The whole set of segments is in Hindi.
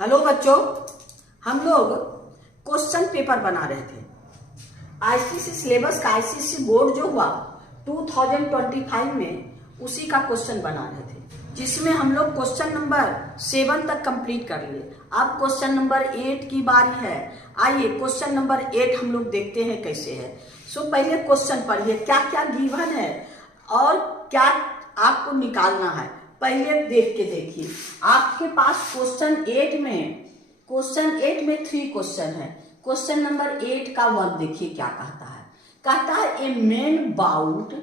हेलो बच्चों, हम लोग क्वेश्चन पेपर बना रहे थे। आईसीएसई सिलेबस का आईसीएसई बोर्ड जो हुआ 2025 में उसी का क्वेश्चन बना रहे थे, जिसमें हम लोग क्वेश्चन नंबर 7 तक कंप्लीट कर लिए। अब क्वेश्चन नंबर 8 की बारी है। आइए क्वेश्चन नंबर 8 हम लोग देखते हैं कैसे है। पहले क्वेश्चन पढ़िए, क्या क्या गिवन है और क्या आपको निकालना है, पहले देख के देखिए। आपके पास क्वेश्चन 8 में 3 क्वेश्चन है। क्वेश्चन नंबर 8 का 1 देखिए क्या कहता है। कहता है a man bought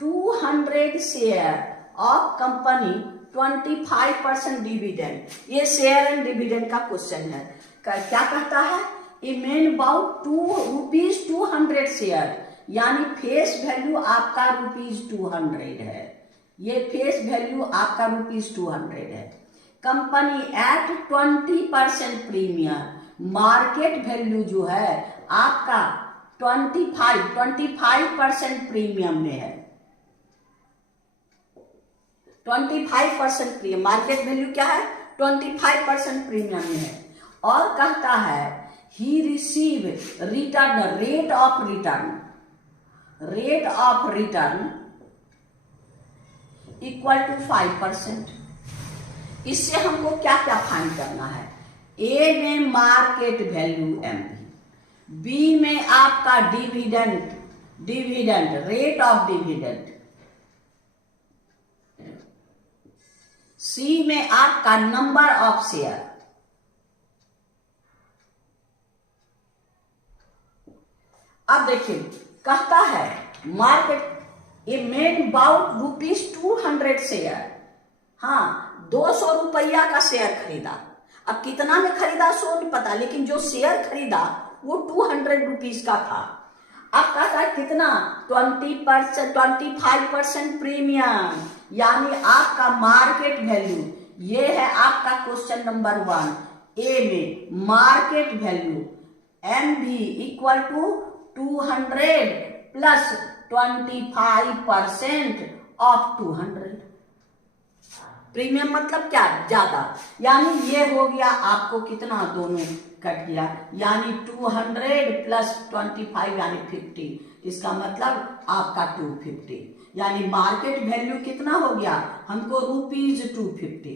200 share of company 25% dividend. ये शेयर एंड डिविडेंड का क्वेश्चन है। क्या कहता है, ए मैन बाउट ₹200 शेयर, यानी फेस वैल्यू आपका ₹200 है। ये फेस वैल्यू आपका ₹200 है। Company at 20% premium, market value जो है आपका 25% प्रीमियम में है। 25% प्रीमियम, मार्केट वैल्यू क्या है 25% प्रीमियम में है। और कहता है ही receive return, rate of return equal to 5%। इससे हमको क्या क्या फाइंड करना है। ए में मार्केट वैल्यू एमपी, बी में आपका डिविडेंड रेट ऑफ डिविडेंड, सी में आपका नंबर ऑफ शेयर। अब देखिए कहता है मार्केट ए मेड बाउट ₹200 शेयर, हाँ 200 रुपया का शेयर खरीदा। अब कितना में खरीदा सो नहीं पता, लेकिन जो शेयर खरीदा वो 200 रुपीज का था। अब कहता है कितना 25% प्रीमियम, यानी आपका मार्केट वैल्यू। ये है आपका क्वेश्चन नंबर 1। ए में market value MV equal to 200 plus 25% of 200। Premium मतलब क्या, ज्यादा, यानी ये हो गया आपको कितना, दोनों कट गया, यानी 200 प्लस 25 यानी 50। इसका मतलब आपका 250, यानी मार्केट वैल्यू कितना हो गया हमको ₹250,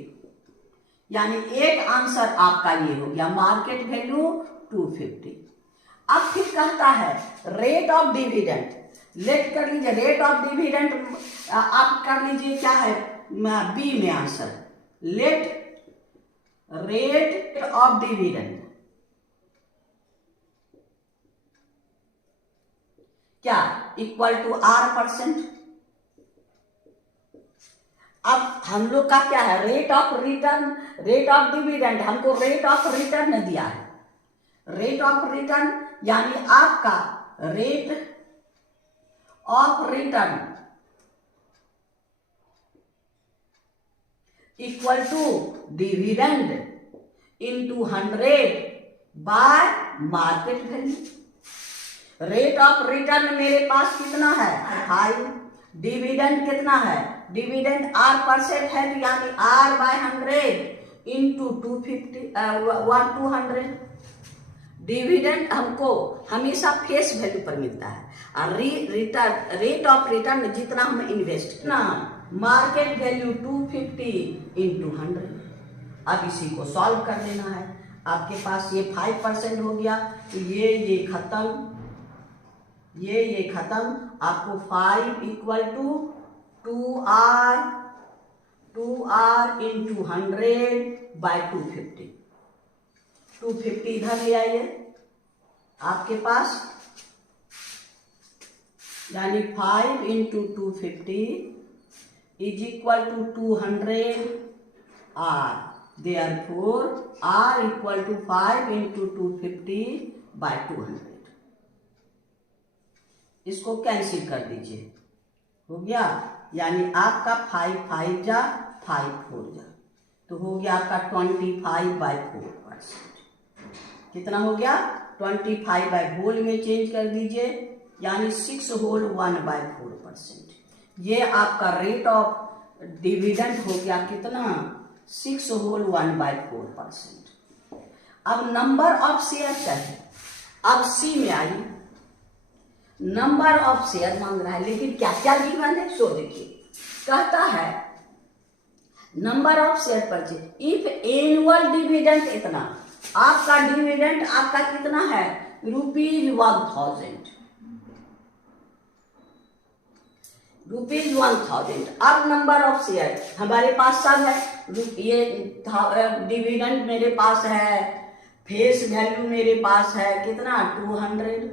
यानी एक आंसर आपका ये हो गया, मार्केट वैल्यू 250। अब फिर कहता है रेट ऑफ डिविडेंड, लेट कर लीजिए रेट ऑफ डिविडेंड, आप कर लीजिए क्या है बी में answer, let rate of dividend क्या इक्वल टू R%। अब हम लोग का क्या है, रेट ऑफ डिविडेंड, हमको रेट ऑफ रिटर्न दिया है। रेट ऑफ रिटर्न यानी आपका rate of return equal to dividend into 100 by market value. Rate of return मेरे पास कितना है 5, डिविडेंड कितना है, डिविडेंड R% है, यानी R/100 इंटू 200। डिविडेंड हमको हमेशा फेस वैल्यू पर मिलता है, और रेट ऑफ रिटर्न जितना हम इन्वेस्ट कितना, मार्केट वैल्यू 250 इंटू 100। अब इसी को सॉल्व कर लेना है। आपके पास ये 5% हो गया, तो ये खत्म, ये खत्म। आपको 5 equal to 2R into 100 bye 250। 250 इधर ले आइए आपके पास, यानी 5 into 250 is equal to 200R। Therefore R equal to 5 into 250 by 200। इसको कैंसिल कर दीजिए, हो गया, यानी आपका 5 जा 5 4 जा, तो हो गया आपका 25/4%। कितना हो गया 25 बाय होल में चेंज कर दीजिए, यानी 6 होल 1/4%। ये आपका रेट ऑफ डिविडेंड हो गया कितना 6 होल 1/4%। अब नंबर ऑफ शेयर चाहिए। अब सी में आई, नंबर ऑफ शेयर मांग रहा है, लेकिन क्या क्या गिवन है सो देखिए। कहता है number of share purchase if annual dividend इतना, आपका डिविडेंड आपका कितना है ₹1000, ₹1000। अब नंबर ऑफ शेयर हमारे पास सब है, ये डिविडेंड मेरे पास है, फेस वैल्यू मेरे पास है कितना 200,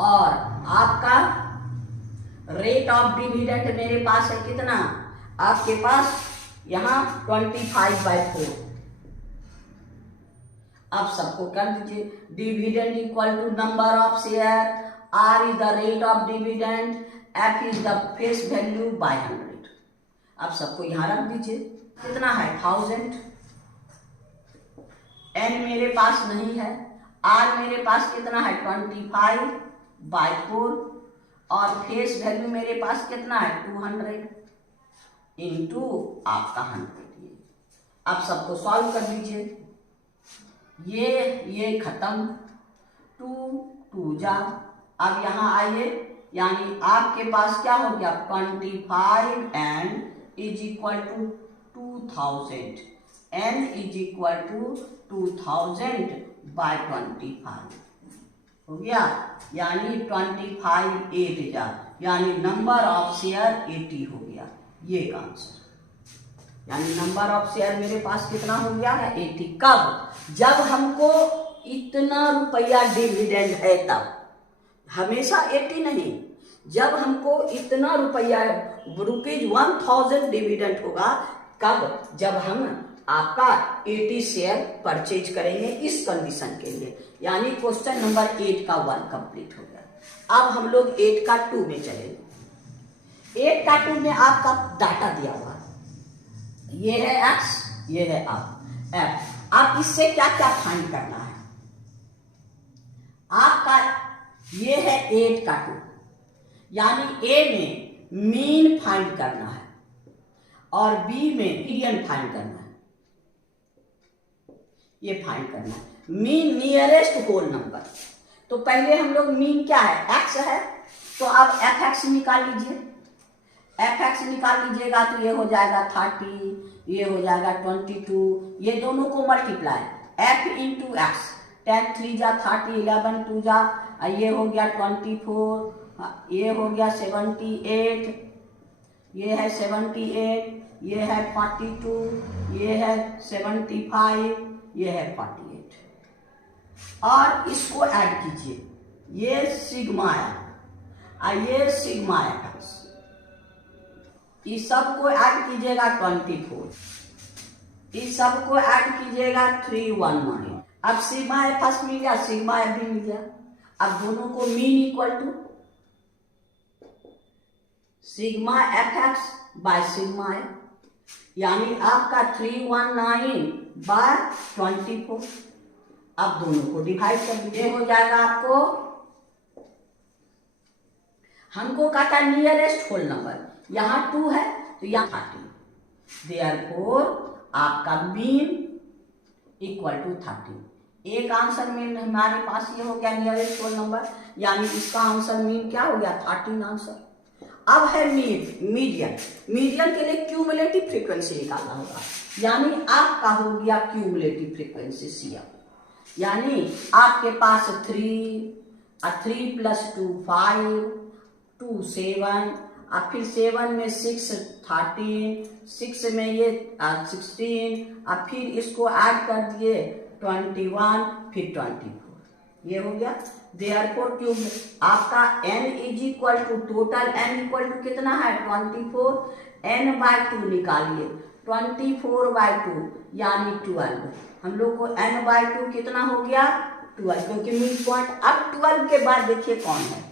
और आपका रेट ऑफ डिविडेंड मेरे पास है कितना, आपके पास यहां 25/4। अब सबको कर दीजिए, dividend equal to number of share, R is the rate of dividend, F is the face value by 100। अब सबको यहां रख दीजिए, कितना है 1000, एन मेरे पास नहीं है, आर मेरे पास कितना है 25/4, और फेस वैल्यू मेरे पास कितना है 200 इंटू आपका 100। अब सबको सॉल्व कर दीजिए, ये खत्म, 2 जा। अब यहां आइए, यानी आपके पास क्या हो गया 25 and is equal to 2000, N is equal to 2000/25 हो गया, यानी 25 8 जा, यानी नंबर ऑफ शेयर 80 हो गया, ये आंसर। यानी नंबर ऑफ शेयर मेरे पास कितना हो गया है 80। कब? जब हमको इतना रुपया डिविडेंड है तब, हमेशा 80 नहीं, जब हमको इतना रुपया ₹1000 डिविडेंड होगा, कब? जब हम आपका 80 शेयर परचेज करेंगे इस कंडीशन के लिए। यानी क्वेश्चन नंबर 8 का 1 कंप्लीट हो गया। अब हम लोग 8 का 2 में चलेंगे। 8 का 2 में आपका डाटा दिया हुआ है, ये है x, ये है f। आप इससे क्या क्या फाइंड करना है, आपका ये है 8 का 2, यानी a में मीन फाइंड करना है और b में मीडियन फाइंड करना है। ये फाइंड करना है मीन नियरेस्ट होल नंबर। तो पहले हम लोग मीन क्या है x है, तो अब fx निकाल लीजिए। fx निकाल लीजिएगा तो ये हो जाएगा 30, ये हो जाएगा 22, ये दोनों को मल्टीप्लाई f इंटू एक्स, 10 3 जा 30, 11 2 जा, ये हो गया 24, ये हो गया 78, ये है 78, ये है 42, ये है 75, ये है 48, और इसको ऐड कीजिए, ये सिग्मा है, ये सिग्मा एक्स, इस सबको ऐड कीजिएगा 24, इस सबको ऐड कीजिएगा 319। अब सिग्मा एफ मिल गया, सिग्मा एफ भी मिल गया। अब दोनों को mean equal to sigma F X by sigma F, यानी आपका 319/24। अब दोनों को डिवाइड कर दीजिए, हो जाएगा आपको, हमको कहता है नियरेस्ट होल नंबर, यहां 2 है तो यहां 30, देयरफॉर आपका मीन इक्वल टू 30। एक आंसर में हमारे पास ये हो गया नियरेस्ट होल नंबर, यानी इसका आंसर मीन क्या हो गया 13 आंसर। अब है मीडियन। मीडियन के लिए क्यूमुलेटिव फ्रीक्वेंसी निकालना होगा, यानी आपका हो गया क्यूमुलेटिव फ्रीक्वेंसी CF, यानी आपके पास 3 + 2 5, 2 7, और फिर 7 में 6 13, 6 में ये 16, और फिर इसको ऐड कर दिए 21, फिर 24, ये हो गया। देयरफॉर क्यूब आपका n is equal to total n equal to कितना है 24, n/2 निकालिए, 24/2 यानी 12। हम लोग को n/2 कितना हो गया 12, क्योंकि मिड पॉइंट। अब 12 के बाद देखिए कौन है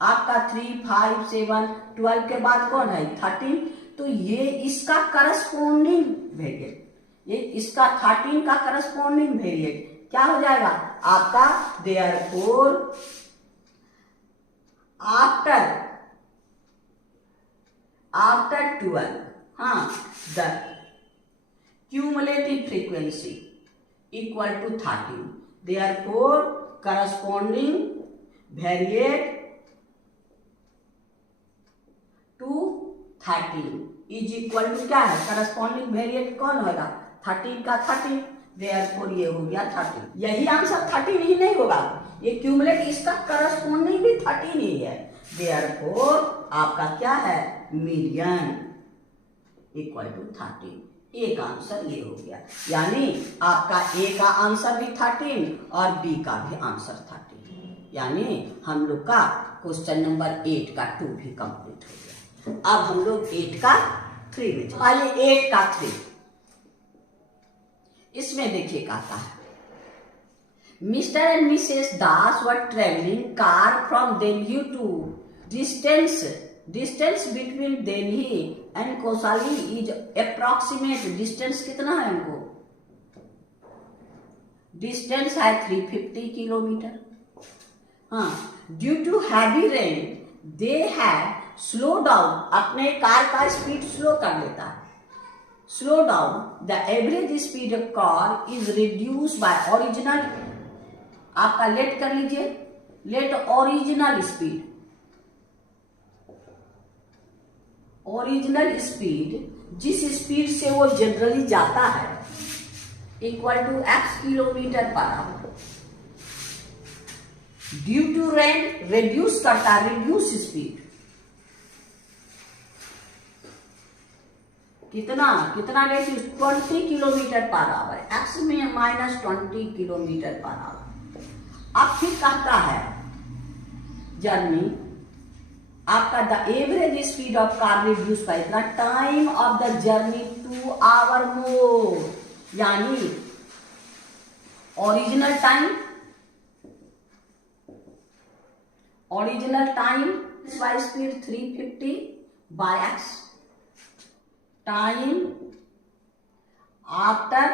आपका 3 5 7, 12 के बाद कौन है 13, तो ये इसका करस्पॉन्डिंग वेरिएट, ये इसका 13 का करस्पॉन्डिंग वेरिएट क्या हो जाएगा आपका, देयरफॉर आफ्टर 12, हाँ, the cumulative frequency equal to 13. Therefore, corresponding variate to 13 is equal to क्या है? corresponding variate कौन होगा? 13 का 13. Therefore ये हो गया 13. यही आंसर 13 ही नहीं होगा, ये क्यूमुलेट इसका करस्पॉन्डिंग भी 13 ही है. Therefore आपका क्या है? Median equal to 13. ए का आंसर ये हो गया, यानी आपका ए का आंसर भी 13 और बी का भी आंसर 13. यानी हम लोग का क्वेश्चन नंबर 8 का 2 भी कंप्लीट हो गया. अब हम लोग 8 का 3 में आइए. 8 का 3 इसमें देखिए कहता है, Mr and Mrs Das were travelling car from Delhi to distance between Delhi and Kosali is approximate. Distance कितना है हमको? डिस्टेंस है 350 किलोमीटर. हाँ, due to heavy rain they have slow down. अपने कार का स्पीड स्लो कर लेता है. Slow down the average speed of car is reduce by original. आपका लेट कर लीजिए, let original speed. Original speed जिस स्पीड से वो जनरली जाता है equal to x kilometre per hour. Due to rain reduce करता है, रिड्यूस स्पीड कितना reduce? 20 kilometre per hour. x में माइनस 20 किलोमीटर पर आवर. अब फिर कहता है जर्नी आपका the average speed of car reduce by the time of the journey 2 hour more. यानी original time by speed 350 by x. Time after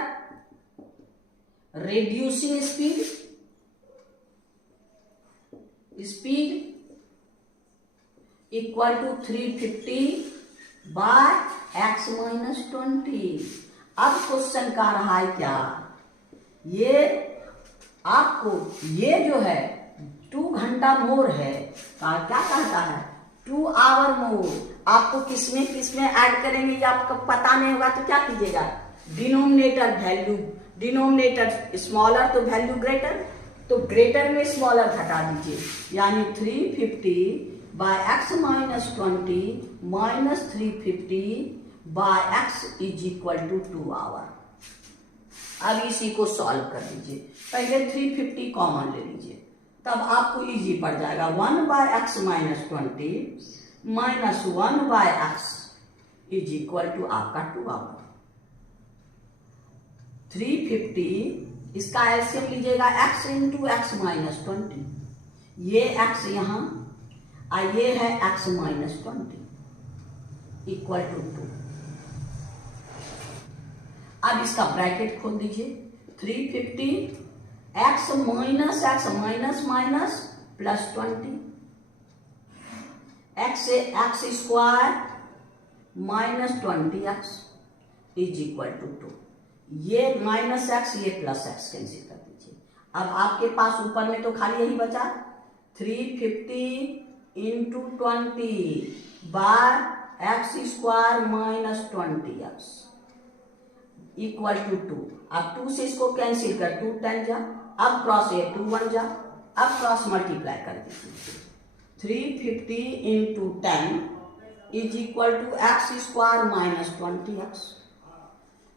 reducing speed equal to 350 by x minus 20. अब क्वेश्चन का रहा है क्या, ये आपको ये जो है 2 घंटा मोर है, क्या कहता है 2 आवर मोर. आपको किसमें ऐड करेंगे ये आपको पता नहीं होगा तो क्या कीजिएगा, डिनोमिनेटर वैल्यू, डिनोमिनेटर स्मॉलर तो वैल्यू ग्रेटर, तो ग्रेटर में स्मॉलर घटा दीजिए. यानी 350 by X minus 20 minus 350 by X is equal to 2 hour. अब इसी को सॉल्व कर लीजिए. पहले 350 कॉमन ले लीजिए, तब आपको इजी पड़ जाएगा. 1 by X minus 20 minus 1 by X is equal to आपका 2 आवर. 350 इसका एलसीएम लीजिएगा x इंटू एक्स माइनस 20. ये x यहां और ये है x माइनस 20 इक्वल टू 2. अब इसका ब्रैकेट खोल दीजिए. 350 x minus minus plus 20 x square minus 20x is equal to 2. ये माइनस एक्स ये प्लस एक्स कैंसिल कर दीजिए. अब आपके पास ऊपर में तो खाली यही बचा 350 into 20 by X square minus 20x equal to 2. अब 2 से इसको कैंसिल कर 2 10 जा, अब क्रॉस ये 2 1 जा, अब क्रॉस मल्टीप्लाई कर दीजिए. 350 into 10 is equal to X square minus 20x.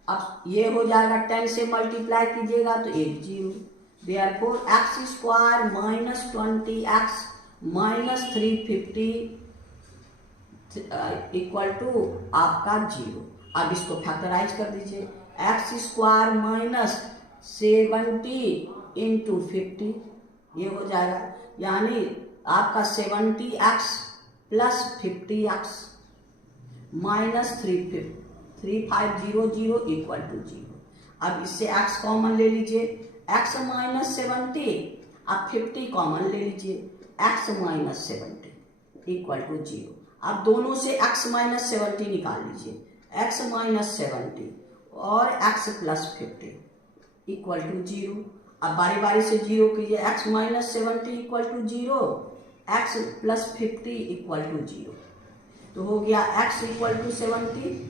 अब ये हो जाएगा 10 से मल्टीप्लाई कीजिएगा तो 1 0. Therefore X square minus 20x minus 350 equal to आपका 0. अब इसको फैक्टराइज कर दीजिए. एक्स स्क्वायर माइनस 70 इंटू 50 ये हो जाएगा, यानी आपका 70x plus 50x minus 3500 equal to 0. अब इससे x कॉमन ले लीजिए. x माइनस 70 अब 50 कॉमन ले लीजिए. x minus 70 equal to 0. अब दोनों से x माइनस 70 निकाल लीजिए. x माइनस 70 और x प्लस 50 इक्वल टू 0। अब बारी बारी से 0 कीजिए। x minus 70 equal to 0, x plus 50 equal to 0। तो हो गया x इक्वल टू 70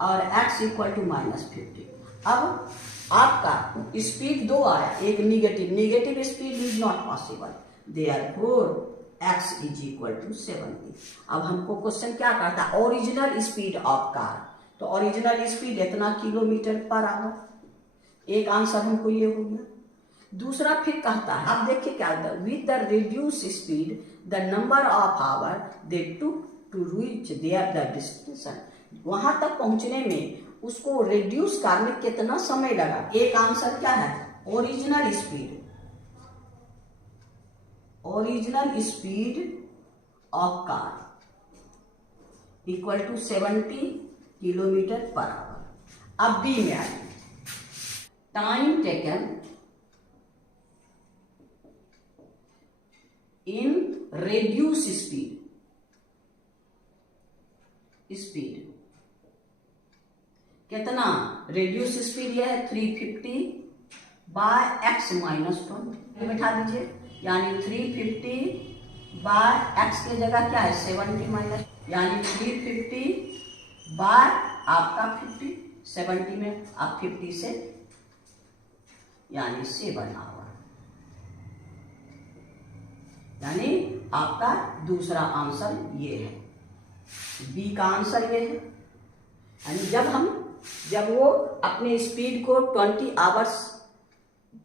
और x इक्वल टू माइनस 50। अब आपका स्पीड 2 आया, एक negative speed is not possible, therefore x is equal to 70। अब हमको क्वेश्चन क्या करता है, ओरिजिनल स्पीड ऑफ कार। तो ओरिजिनल स्पीड इतना किलोमीटर पर आवर। एक आंसर हमको ये हो गया। दूसरा फिर कहता है, अब देखिए क्या होता है, with the reduce speed the number of hour they took to reach there the destination. वहां तक पहुंचने में उसको रिड्यूस करने कितना समय लगा। एक आंसर क्या है, original speed of car equal to 70 kilometre per hour. अब बी में आइए, time taken in reduce speed कितना, रेड्यूस स्पीड यह है 350 बाय एक्स माइनस 20 बैठा दीजिए, यानी 350 बाय एक्स की जगह क्या है 70 माइनस, यानी 350 बाय आपका 50, 70 में आप 50 से यानी 7 आवर, यानी आपका दूसरा आंसर ये है, बी का आंसर ये है। यानी जब वो अपने स्पीड को 20 hours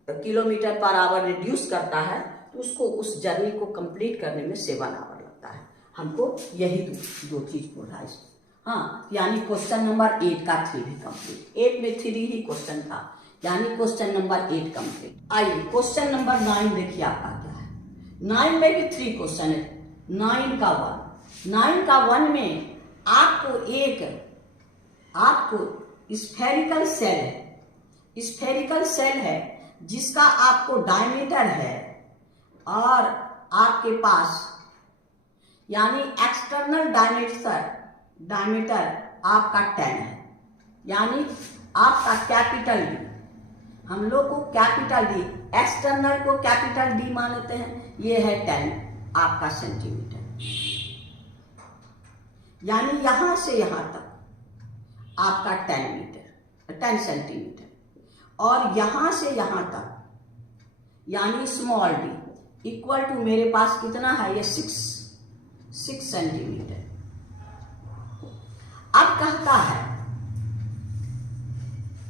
kilometre per our reduce करता है तो उसको उस जर्नी को कंप्लीट करने में 7 आवर लगता है। हमको यही दो चीज बोला है। हाँ, यानी क्वेश्चन नंबर 8 का 3 भी कंप्लीट। 8 में 3 ही क्वेश्चन था, यानी क्वेश्चन नंबर 8 कंप्लीट। आइए क्वेश्चन नंबर 9 देखिए आपका क्या है। 9 में भी 3 क्वेश्चन है। 9 का 1 में आपको स्फेरिकल सेल है जिसका आपको डायमीटर है और आपके पास यानी एक्सटर्नल डायमीटर आपका 10 है, यानी आपका कैपिटल डी, हम लोग को कैपिटल डी, एक्सटर्नल को कैपिटल डी मानते हैं, ये है 10 आपका सेंटीमीटर, यानी यहां से यहां तक आपका 10 सेंटीमीटर, और यहां से यहां तक यानी स्मॉल डी इक्वल टू मेरे पास कितना है, ये 6 सेंटीमीटर। अब कहता है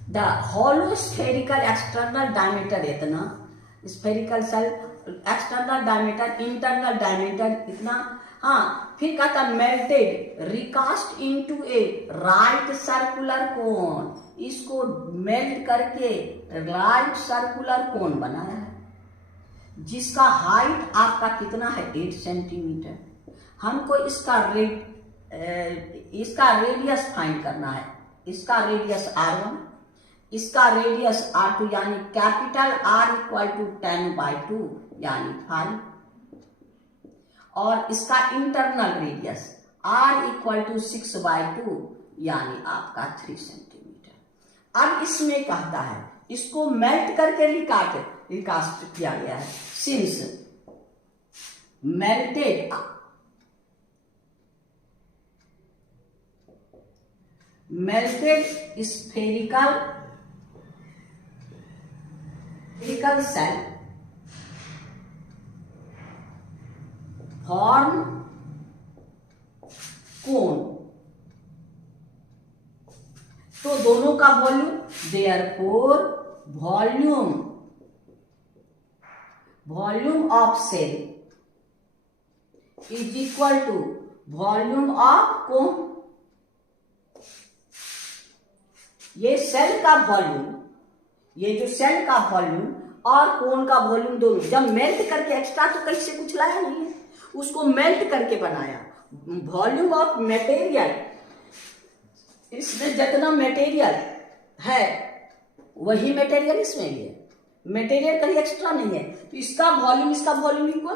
the hollow spherical external diameter इतना, spherical shell external diameter, internal diameter इतना। हाँ, फिर कहता melted recast into a right circular cone, इसको मेल्ट करके राइट सर्कुलर कोन बनाया है जिसका हाइट आपका कितना है 8 सेंटीमीटर। हमको इसका रेडियस फाइंड करना है। इसका रेडियस R1, इसका रेडियस R2, यानी कैपिटल R इक्वल टू 10/2 यानी 5, और इसका internal radius R equal to 6/2 यानी आपका 3 सेंटीमीटर। अब इसमें कहता है इसको मेल्ट करके रिकास्ट किया गया है। Since melted spherical cell form cone, तो दोनों का volume, therefore volume of cell is equal to volume of cone. ये सेल का वॉल्यूम, ये जो सेल का वॉल्यूम और कोन का वॉल्यूम दोनों जब मेल्ट करके, एक्स्ट्रा तो कहीं से कुछ लाया नहीं है, उसको मेल्ट करके बनाया। वॉल्यूम ऑफ मटेरियल, इसमें जितना मटेरियल है वही मटेरियल इसमें भी है, मटेरियल कहीं एक्स्ट्रा नहीं है, तो इसका वॉल्यूम इक्वल।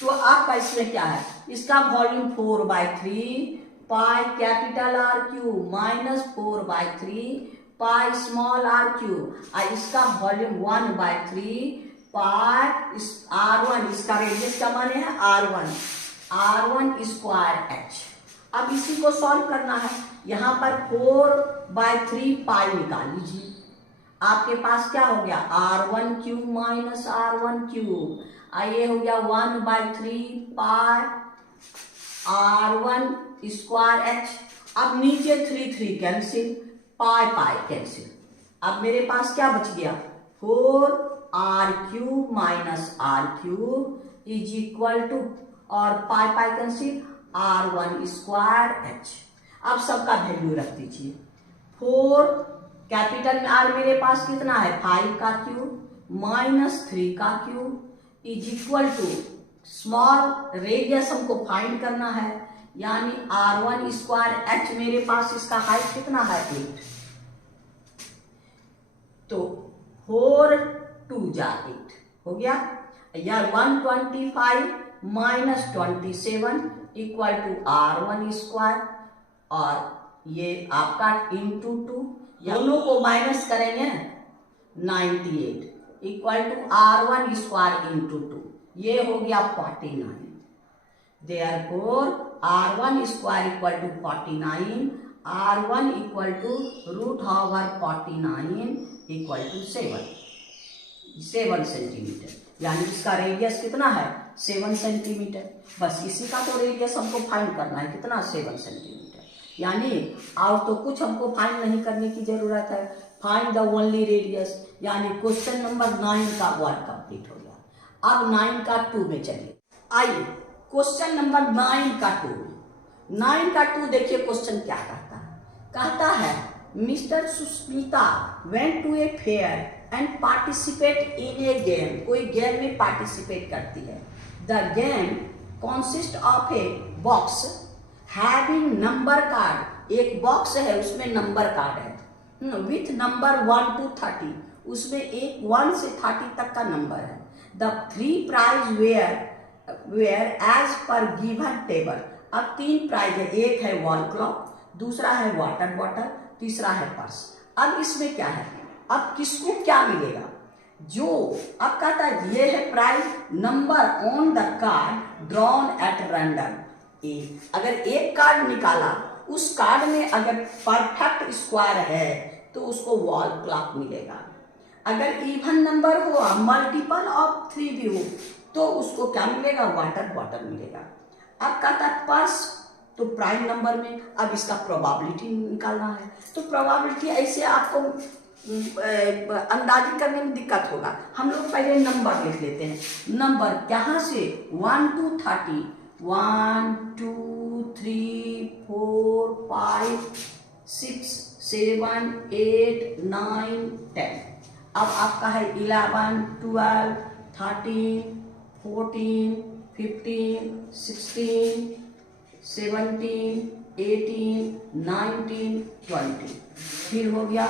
तो आपका इसमें क्या है, इसका volume 4/3 pi capital R cube minus 4/3 pi small R cube, और इसका वॉल्यूम 1/3 पाई R1, इसका रेडियस क्या माने हैं R1 स्क्वायर h। अब इसी को सॉल्व करना है। यहाँ पर 4/3 पाई निकाल लीजिए, आपके पास क्या हो गया R1 cube minus R1 cube, ये हो गया 1/3 पाई R1 स्क्वायर h। अब नीचे 3 कैंसिल, पाई कैंसिल, अब मेरे पास क्या बच गया 4R³ minus R³ is equal to, और pi cancel R1 square h। अब सबका वैल्यू रख दीजिए। 4 कैपिटल में R मेरे पास कितना है 5 का क्यूब माइनस 3 का cube is equal to, small radius हमको फाइंड करना है, यानी R1 स्क्वायर h मेरे पास इसका हाइट कितना है 8, तो 4 2 जा 8 हो गया। यार 125 minus 27 equal to R1 square, और ये आपका इंटू 2, दोनों को माइनस करेंगे 98 equal to R1 square into 2, ये हो गया 49। Therefore R1 square equal to 49, R1 equal to √49 equal to 7 centimetre, यानी इसका रेडियस कितना है 7 सेंटीमीटर। बस इसी का तो रेडियस हमको फाइंड करना है, कितना 7 सेंटीमीटर, यानी और तो कुछ हमको फाइंड नहीं करने की जरूरत है, फाइंड द ओनली रेडियस। यानी क्वेश्चन नंबर 9 का वर्क कंप्लीट हो गया। अब 9 का 2 में चलिए, आइए क्वेश्चन नंबर 9 का 2 देखिए क्वेश्चन क्या कहता है mister Sushmita went to a fair and participate in a game, कोई गेम में पार्टिसिपेट करती है। The game consist of a box having number card, एक बॉक्स है उसमें नंबर कार्ड है विथ नंबर 1 to 30, उसमें एक 1 से 30 तक का नंबर है। The 3 prize where as per given table, अब 3 प्राइज है, एक है वॉल क्लॉक, दूसरा है वाटर बॉटल, तीसरा है पर्स। अब इसमें क्या है, अब किसको क्या मिलेगा, जो अब कहता है ये है prize number on the card drawn at random. अगर एक कार्ड निकाला, उस कार्ड में अगर परफेक्ट स्क्वायर है तो उसको वॉल क्लॉक मिलेगा, अगर इवन नंबर हो मल्टीपल ऑफ 3 भी हो तो उसको क्या मिलेगा वाटर बॉटल मिलेगा। अब कहता है पर्स, तो प्राइम नंबर में अब इसका प्रोबेबिलिटी निकालना है, तो प्रोबेबिलिटी ऐसे आपको अंदाजी करने में दिक्कत होगा। हम लोग पहले नंबर लिख लेते हैं, नंबर कहाँ से 1 to 30, 1 2 3 4 5 6 7 8 9 10। अब आपका है 11 12 13 14 15 16 17 18 19 20, फिर हो गया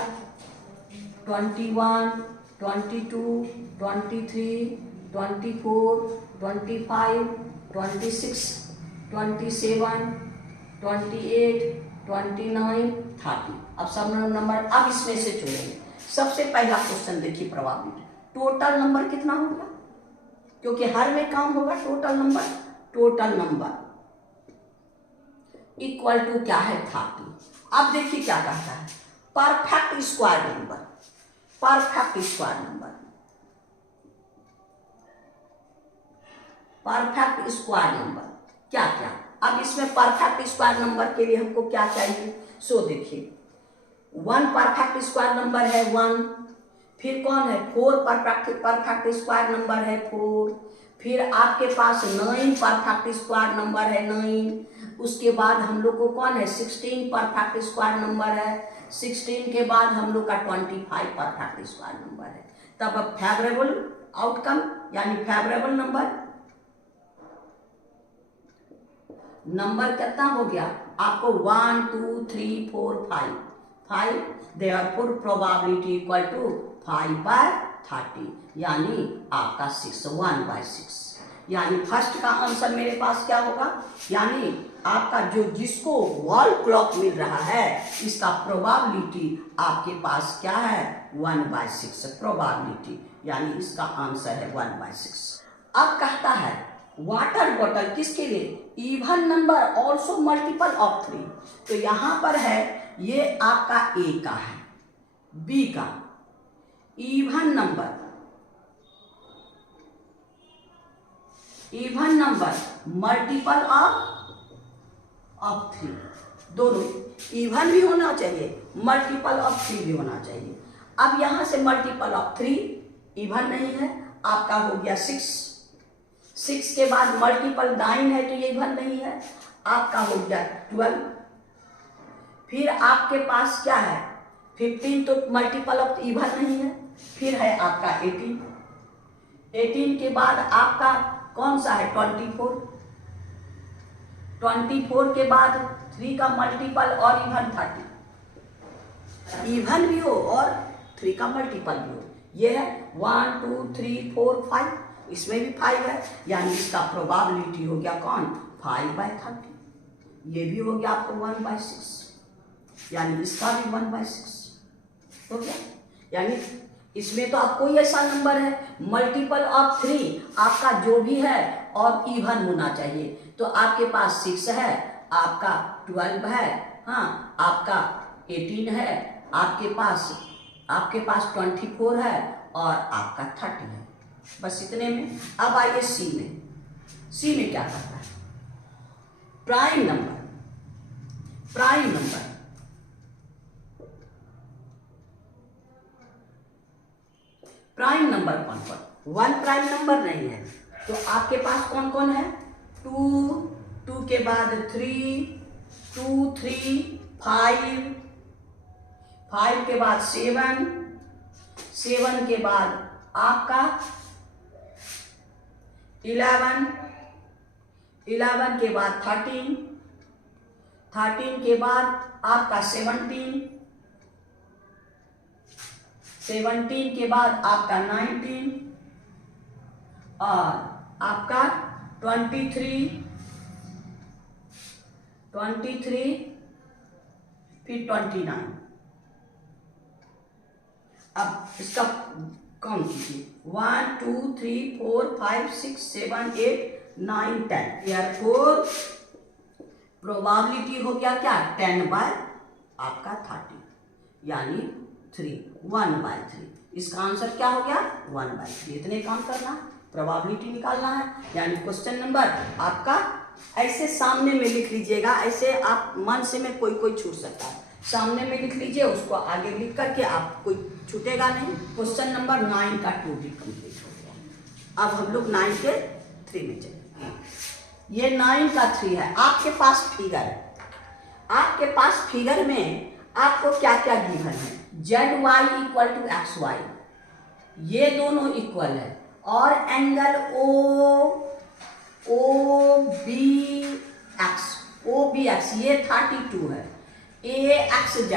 21 22 23 24 25 26 27 28 29 30। अब सब नंबर अब इसमें से चुनेंगे। सबसे पहला क्वेश्चन देखिए प्रोबेबिलिटी, टोटल नंबर कितना होगा, क्योंकि हर में काम होगा टोटल नंबर इक्वल टू क्या है 30। अब देखिए क्या कहता है परफेक्ट स्क्वायर नंबर क्या क्या। अब इसमें परफेक्ट स्क्वायर नंबर के लिए हमको क्या चाहिए, सो देखिए 1 परफेक्ट स्क्वायर नंबर है 1, फिर कौन है 4 परफेक्ट स्क्वायर नंबर है 4, फिर आपके पास 9 परफेक्ट स्क्वायर नंबर है 9, उसके बाद हम लोग को कौन है 16 परफेक्ट स्क्वायर नंबर है, 16 के बाद हम लोग का 25 परफेक्ट स्क्वायर नंबर है। तब अब फेवरेबल आउटकम यानी फेवरेबल नंबर कितना हो गया आपको 1 2 3 4 5, देयरफॉर प्रोबेबिलिटी इक्वल टू 5/30, यानी आपका 6 1/6, यानी फर्स्ट का आंसर मेरे पास क्या होगा, यानी आपका जो जिसको वॉल क्लॉक मिल रहा है इसका प्रोबेबिलिटी आपके पास क्या है 1/6 प्रोबेबिलिटी, यानी इसका आंसर है 1/6। अब कहता है वाटर बॉटल किसके लिए, even number also multiple of 3। तो यहां पर है ये आपका ए का है, बी का इवन नंबर मल्टीपल ऑफ 3, दोनों इवन भी होना चाहिए, मल्टीपल ऑफ 3 भी होना चाहिए। अब यहां से मल्टीपल ऑफ 3 इवन नहीं है, आपका हो गया 6 के बाद मल्टीपल 9 है तो ये इवन नहीं है, आपका हो गया 12। फिर आपके पास क्या है 15 तो मल्टीपल ऑफ इवन नहीं है, फिर है आपका 18 के बाद आपका कौन सा है 24 के बाद 3 का मल्टीपल और इवन 30, इवन भी हो और 3 का मल्टीपल भी हो, ये है 1 2 3 4 5, इसमें भी 5 है, यानी इसका प्रोबेबिलिटी हो गया कौन 5/30। ये भी हो गया आपको 1/6, यानी इसका भी 1/6 हो गया। यानी इसमें तो आप कोई ऐसा नंबर है मल्टीपल ऑफ 3 आपका जो भी है और इवन होना चाहिए, तो आपके पास 6 है, आपका 12 है, हाँ आपका 18 है, आपके पास 24 है और आपका 30 है, बस इतने में। अब आइए सी में क्या करता है, प्राइम नंबर कौन कौन, 1 प्राइम नंबर नहीं है, तो आपके पास कौन कौन है 2 के बाद 3 2 3 5 के बाद 7 के बाद आपका 11 के बाद 13 के बाद आपका 17 के बाद आपका 19 और आपका 23 फिर 29। अब इसका काउंट कीजिए 1 2 3 4 5 6 7 8 9 10, therefore प्रोबेबिलिटी हो गया क्या 10/30, यानी 1/3। इसका आंसर क्या हो गया 1/3। इतने काम करना, प्रोबेबिलिटी निकालना है, यानी क्वेश्चन नंबर आपका ऐसे सामने में लिख लीजिएगा, ऐसे आप मन से में कोई छूट सकता है, सामने में लिख लीजिए, उसको आगे लिख करके आप कोई छूटेगा नहीं। क्वेश्चन नंबर 9 का 2D कंप्लीट हो गया। अब हम लोग 9 के 3 में चले। ये 9 का 3 है, आपके पास फिगर है, आपके पास फिगर में आपको क्या क्या गिवन है, ZY = XY, ये दोनों इक्वल है, और एंगल OBX ये 32 है, AXZ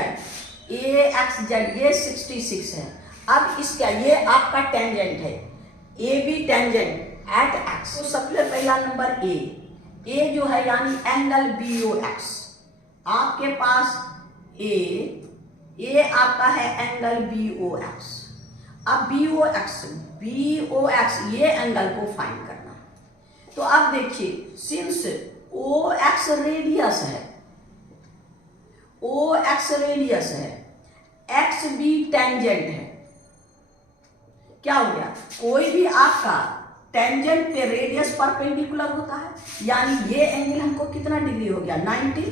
ये 66 है। अब इसका ये आपका टेंजेंट है, AB टेंजेंट एट X, तो सबसे पहला नंबर A जो है यानी एंगल BOX, आपके पास A आपका है एंगल BOX। अब BOX ये एंगल को फाइंड करना है, तो अब देखिए सिंस OX रेडियस है, XB टेंजेंट है, क्या हो गया, कोई भी आपका टेंजेंट पे रेडियस परपेंडिकुलर होता है, यानी ये एंगल हमको कितना डिग्री हो गया 90,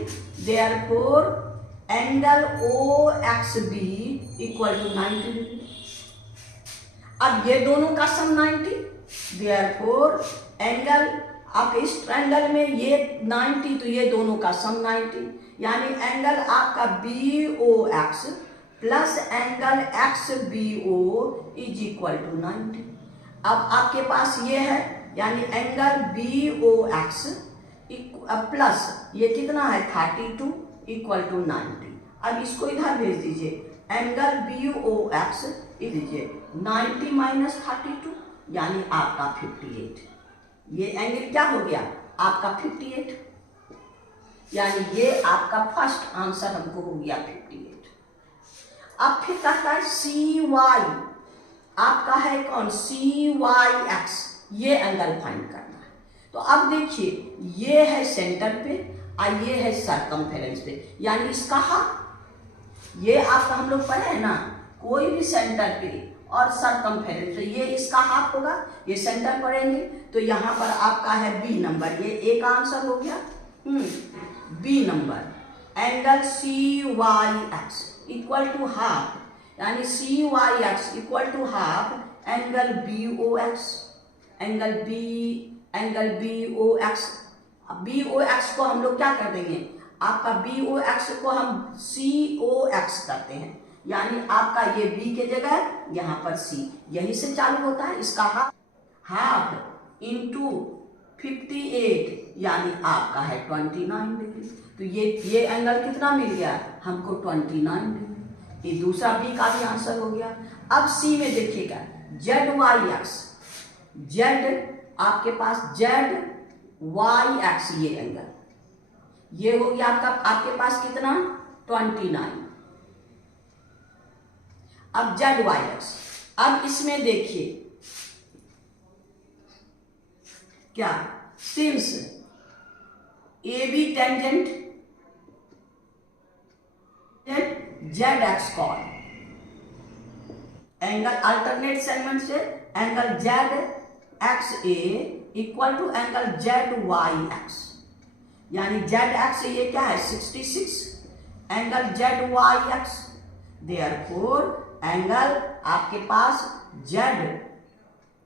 देयरफॉर एंगल OXB = 90 डिग्री। अब ये दोनों का सम 90, देयरफॉर एंगल आप इस ट्रायंगल में ये 90 तो ये दोनों का सम 90, यानी एंगल आपका BOX प्लस एंगल XBO = 90। अब आपके पास ये है, यानी एंगल BOX प्लस ये कितना है 32 = 90। अब इसको इधर भेज दीजिए, एंगल BOX लीजिए 90 - 32 यानी आपका 58। ये एंगल क्या हो गया आपका 58। यानी ये आपका फर्स्ट आंसर हमको हो गया 58। अब फिर कहता है सी वाई, आपका है कौन, सी वाई एक्स, ये एंगल फाइंड करना है। तो अब देखिए ये है सेंटर पे और ये है सरकमफेरेंस पे, यानी इसका हाफ। ये आपका हम लोग पढ़े है ना, कोई भी सेंटर पे और सरकमफेरेंस पे, ये इसका हाफ होगा, ये सेंटर पढ़ेंगे तो यहाँ पर आपका है बी नंबर, ये एक आंसर हो गया। B number angle C Y X equal to half, यानी C Y X equal to half angle B O X, angle B O X. B O X को हम लोग क्या कर देंगे, आपका बी ओ एक्स को हम सी ओ एक्स करते हैं, यानी आपका ये बी के जगह यहाँ पर सी, यही से चालू होता है। इसका हाफ इंटू 58, यानी आपका है 29 डिग्री। तो ये एंगल कितना मिल गया हमको, 29 डिग्री। ये दूसरा बी का भी आंसर हो गया। अब सी में देखिएगा जेड वाई एक्स, जेड आपके पास जेड वाई एक्स, ये एंगल ये हो गया आपके पास कितना, 29। अब जेड वाई एक्स, अब इसमें देखिए क्या, since A B tangent Z X chord, angle alternate segment से angle Z X A equal to angle Z Y X, यानी जेड एक्स ये क्या है 66, angle Z Y X, therefore angle आपके पास Z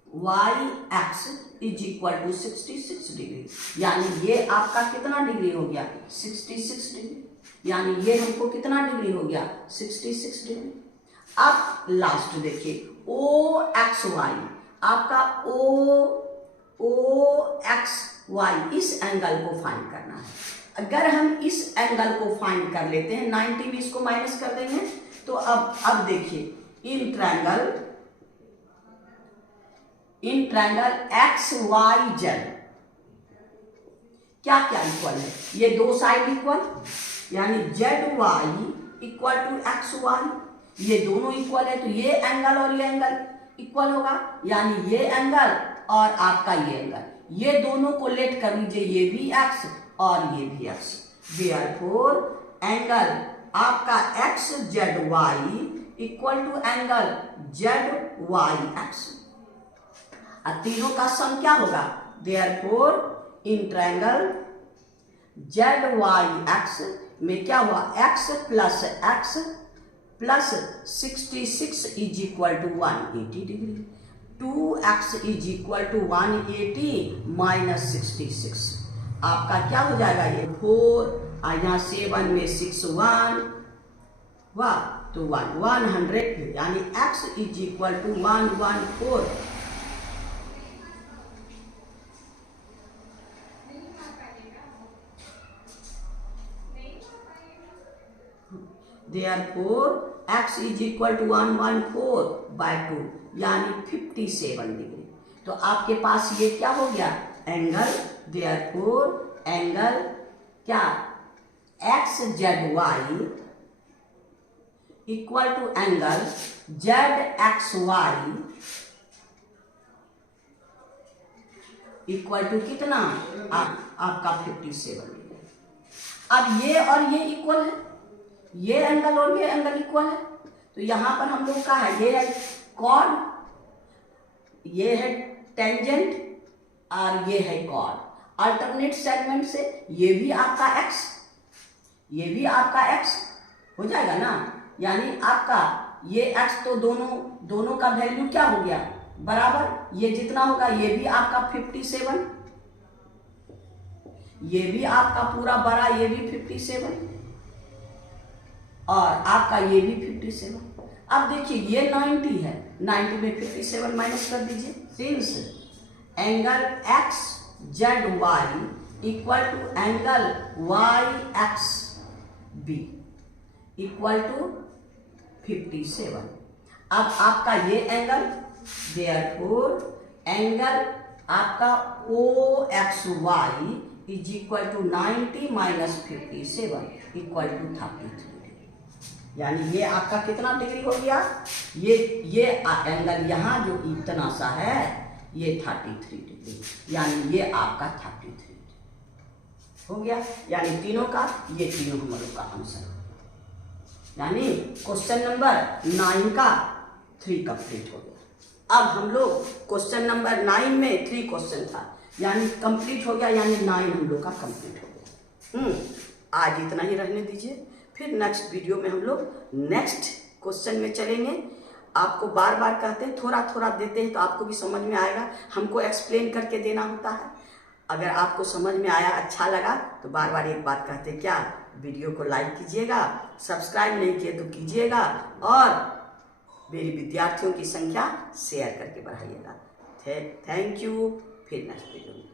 Y X is equal to 66 degree, यानी ये आपका कितना डिग्री हो गया, 66 डिग्री, यानी ये हमको कितना डिग्री हो गया, 66 डिग्री। अब लास्ट देखिए ओ एक्स वाई, आपका ओ एक्स वाई, इस एंगल को फाइंड करना है। अगर हम इस एंगल को फाइंड कर लेते हैं, 90 में इसको माइनस कर देंगे, तो अब देखिए in triangle X Y Z क्या क्या इक्वल है, ये दो साइड इक्वल, यानी Z Y equal to X Y, ये दोनों इक्वल है, तो ये एंगल और ये एंगल इक्वल होगा, यानी ये एंगल और आपका ये एंगल, ये दोनों को लेट कर लीजिए, ये भी एक्स और ये भी एक्स, देयरफॉर एंगल आपका X Z Y equal to angle Z Y X, और तीनों का सम क्या होगा, therefore in triangle Z Y X में क्या हुआ, X plus 66 is equal to 180 degree, 2x is equal to 180 minus 66, आपका क्या हो जाएगा, ये 4 और यहाँ 7 में 6 1 वाह, तो 100, यानी x is equal to 114, therefore x is equal to 114/2, यानी 57 डिग्री। तो आपके पास ये क्या हो गया, एंगल, therefore एंगल क्या, X Z Y equal to angle Z X Y equal to कितना, आपका 57 डिग्री। अब ये और ये इक्वल है, ये एंगल और ये एंगल इक्वल है, तो यहां पर हम लोग का है, ये है कॉर्ड, ये है टेंजेंट और ये है कॉर्ड, अल्टरनेट सेगमेंट से ये भी आपका x, ये भी आपका x हो जाएगा ना, यानी आपका ये x, तो दोनों का वैल्यू क्या हो गया बराबर, ये जितना होगा ये भी आपका 57, ये भी आपका पूरा बड़ा, ये भी 57 और आपका ये भी 57। अब देखिए ये 90 है, 90 में 57 माइनस कर दीजिए, since angle X Z Y equal to angle Y X B equal to 57। अब आपका ये एंगल, देयरफॉर एंगल आपका O X Y is equal to 90 minus 57 equal to 33 degree. यानी ये आपका कितना डिग्री हो गया? ये एंगल यहाँ जो इतना सा है ये 33 डिग्री, यानी ये आपका 33 हो गया। यानी तीनों का, ये तीनों हम लोग का आंसर। यानी क्वेश्चन नंबर 9 का 3 कंप्लीट हो गया। अब हम लोग क्वेश्चन नंबर 9 में 3 क्वेश्चन था, यानी कंप्लीट हो गया, यानी 9 हम लोग का कंप्लीट हो गया। आज इतना ही रहने दीजिए, फिर नेक्स्ट वीडियो में हम लोग नेक्स्ट क्वेश्चन में चलेंगे। आपको बार बार कहते हैं, थोड़ा थोड़ा देते हैं तो आपको भी समझ में आएगा, हमको एक्सप्लेन करके देना होता है। अगर आपको समझ में आया, अच्छा लगा, तो बार बार एक बात कहते हैं, क्या वीडियो को लाइक कीजिएगा, सब्सक्राइब नहीं किए तो कीजिएगा, और मेरी विद्यार्थियों की संख्या शेयर करके बढ़ाइएगा। Thank you. फिर नेक्स्ट वीडियो में।